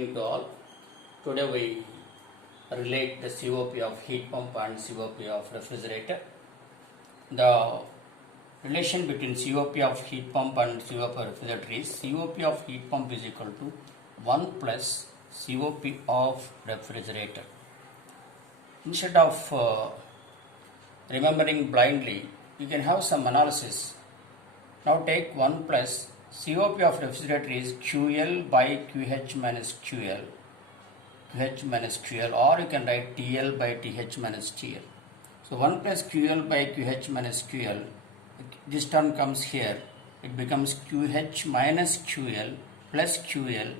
evening to all. Today we relate the COP of heat pump and COP of refrigerator. The relation between COP of heat pump and COP of refrigerator is COP of heat pump is equal to 1 plus COP of refrigerator. Instead of remembering blindly, you can have some analysis. Now take 1 plus COP of refrigerator is QL by QH minus QL, QH minus QL, or you can write TL by TH minus TL. So 1 plus QL by QH minus QL, this term comes here, it becomes QH minus QL plus QL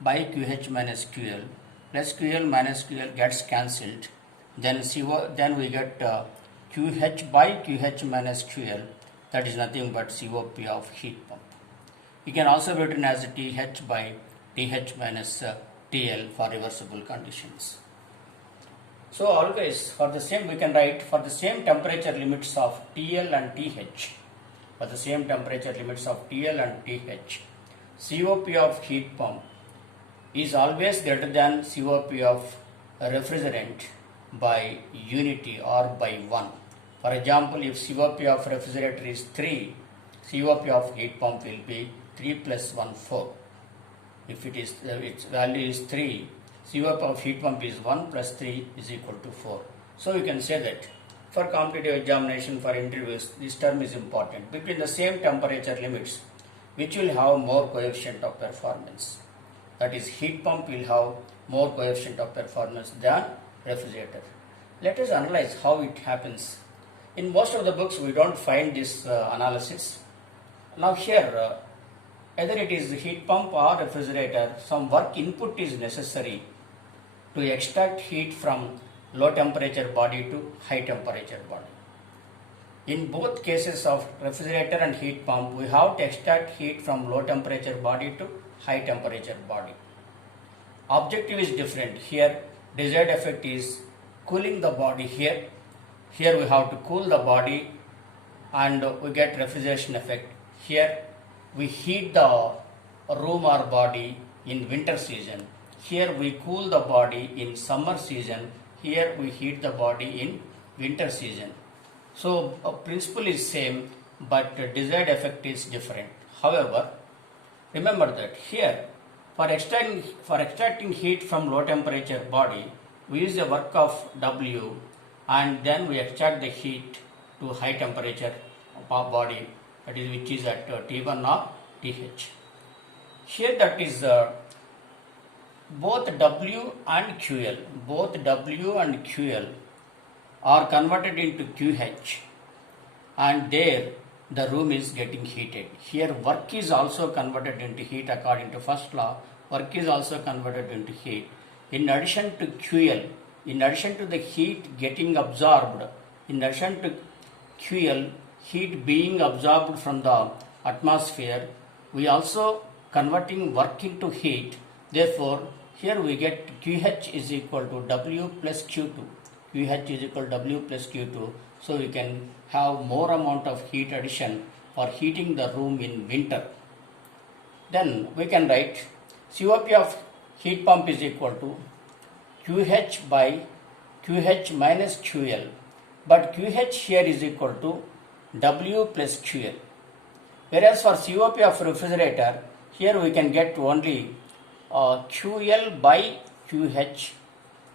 by QH minus QL plus QL minus QL gets cancelled. Then we get QH by QH minus QL, that is nothing but COP of heat pump. You can also be written as TH by TH minus TL for reversible conditions. So always for the same we can write for the same temperature limits of TL and TH, for the same temperature limits of TL and TH, COP of heat pump is always greater than COP of refrigerant by unity or by 1. For example, if COP of refrigerator is 3, COP of heat pump will be 3 plus 1, 4. If it is its value is 3, COP of heat pump is 1 plus 3 is equal to 4. So you can say that for competitive examination, for interviews, this term is important. Between the same temperature limits, which will have more coefficient of performance. That is, heat pump will have more coefficient of performance than refrigerator. Let us analyze how it happens. In most of the books, we don't find this analysis. Now here, either it is heat pump or refrigerator, some work input is necessary to extract heat from low temperature body to high temperature body. In both cases of refrigerator and heat pump, we have to extract heat from low temperature body to high temperature body. Objective is different. Here, desired effect is cooling the body. Here we have to cool the body and we get refrigeration effect. Here we heat the room or body in winter season. Here we cool the body in summer season. Here we heat the body in winter season. So principle is same, but desired effect is different. However, remember that here for extracting heat from low temperature body, we use the work of W and then we extract the heat to high temperature body, that is which is at T1 or TH. Here that is both W and QL are converted into QH, and there the room is getting heated. Here work is also converted into heat according to first law. Work is also converted into heat. In addition to QL, in addition to the heat getting absorbed, in addition to QL, heat being absorbed from the atmosphere, we also converting work into heat. Therefore, here we get QH is equal to W plus Q2. QH is equal to W plus Q2. So we can have more amount of heat addition for heating the room in winter. Then we can write COP of heat pump is equal to QH by QH minus QL. But QH here is equal to W plus QL. Whereas for COP of refrigerator, here we can get only QL by QH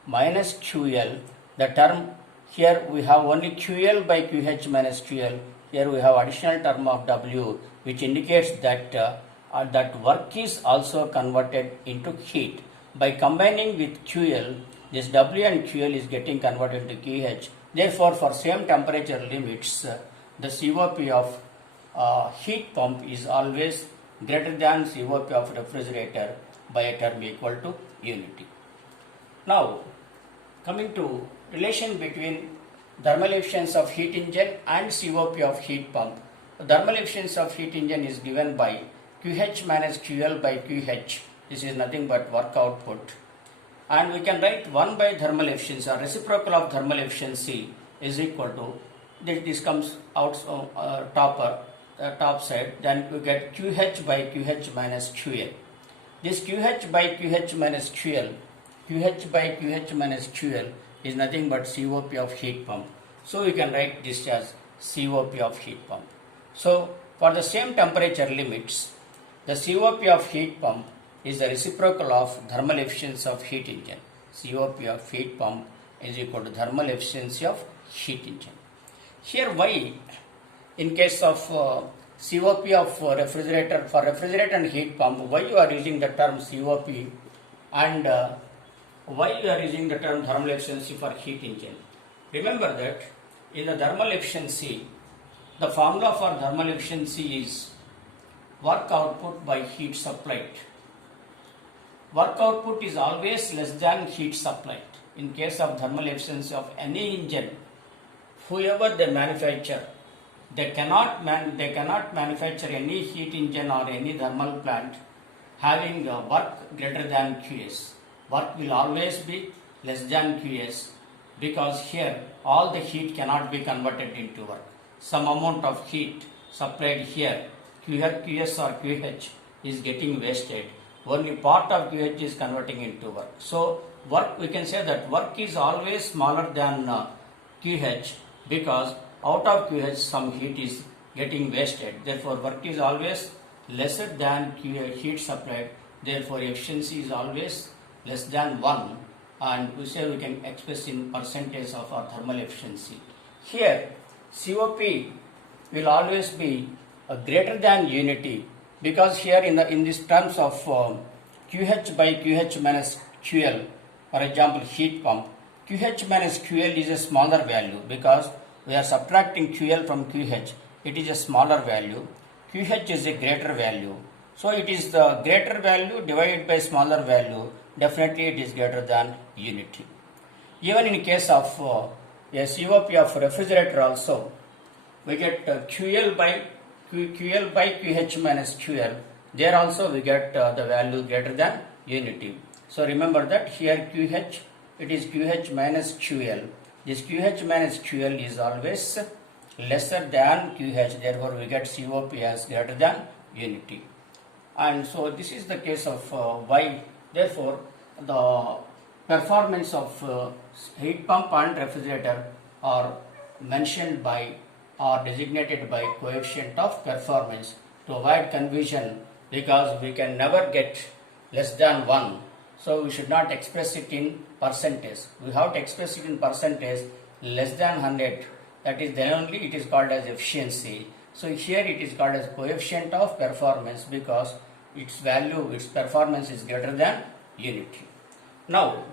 minus QL. The term here we have only QL by QH minus QL. Here we have additional term of W, which indicates that that work is also converted into heat. By combining with QL, this W and QL is getting converted into QH. Therefore, for same temperature limits, the COP of heat pump is always greater than COP of refrigerator by a term equal to unity. Now, coming to relation between thermal efficiency of heat engine and COP of heat pump. The thermal efficiency of heat engine is given by QH minus QL by QH. This is nothing but work output. And we can write 1 by thermal efficiency, or reciprocal of thermal efficiency is equal to, this comes out top side, then we get QH by QH minus QL. This QH by QH minus QL, QH by QH minus QL is nothing but COP of heat pump. So you can write this as COP of heat pump. So for the same temperature limits, the COP of heat pump is the reciprocal of thermal efficiency of heat engine. COP of heat pump is equal to thermal efficiency of heat engine. Here why in case of COP of refrigerator, for refrigerator and heat pump, why you are using the term COP and why you are using the term thermal efficiency for heat engine? Remember that in the thermal efficiency, the formula for thermal efficiency is work output by heat supplied. Work output is always less than heat supplied. In case of thermal efficiency of any engine, whoever they manufacture, they cannot manufacture any heat engine or any thermal plant having work greater than QS. Work will always be less than QS because here all the heat cannot be converted into work. Some amount of heat supplied here, QS or QH is getting wasted. Only part of QH is converting into work. So work, we can say that work is always smaller than QH because out of QH some heat is getting wasted. Therefore work is always lesser than heat supplied. Therefore efficiency is always less than 1, and we say we can express in percentage of our thermal efficiency. Here COP will always be greater than unity because here in these terms of QH by QH minus QL, for example heat pump, QH minus QL is a smaller value because we are subtracting QL from QH. It is a smaller value. QH is a greater value. So it is the greater value divided by smaller value. Definitely it is greater than unity. Even in case of a COP of refrigerator also, we get QL by QH minus QL. There also we get the value greater than unity. So remember that here QH, it is QH minus QL. This QH minus QL is always lesser than QH. Therefore we get COP as greater than unity. And so this is the case of why. Therefore the performance of heat pump and refrigerator are mentioned by or designated by coefficient of performance to avoid confusion, because we can never get less than 1. So we should not express it in percentage. We have to express it in percentage less than 100. That is, then only it is called as efficiency. So here it is called as coefficient of performance because its value, its performance is greater than unity. Now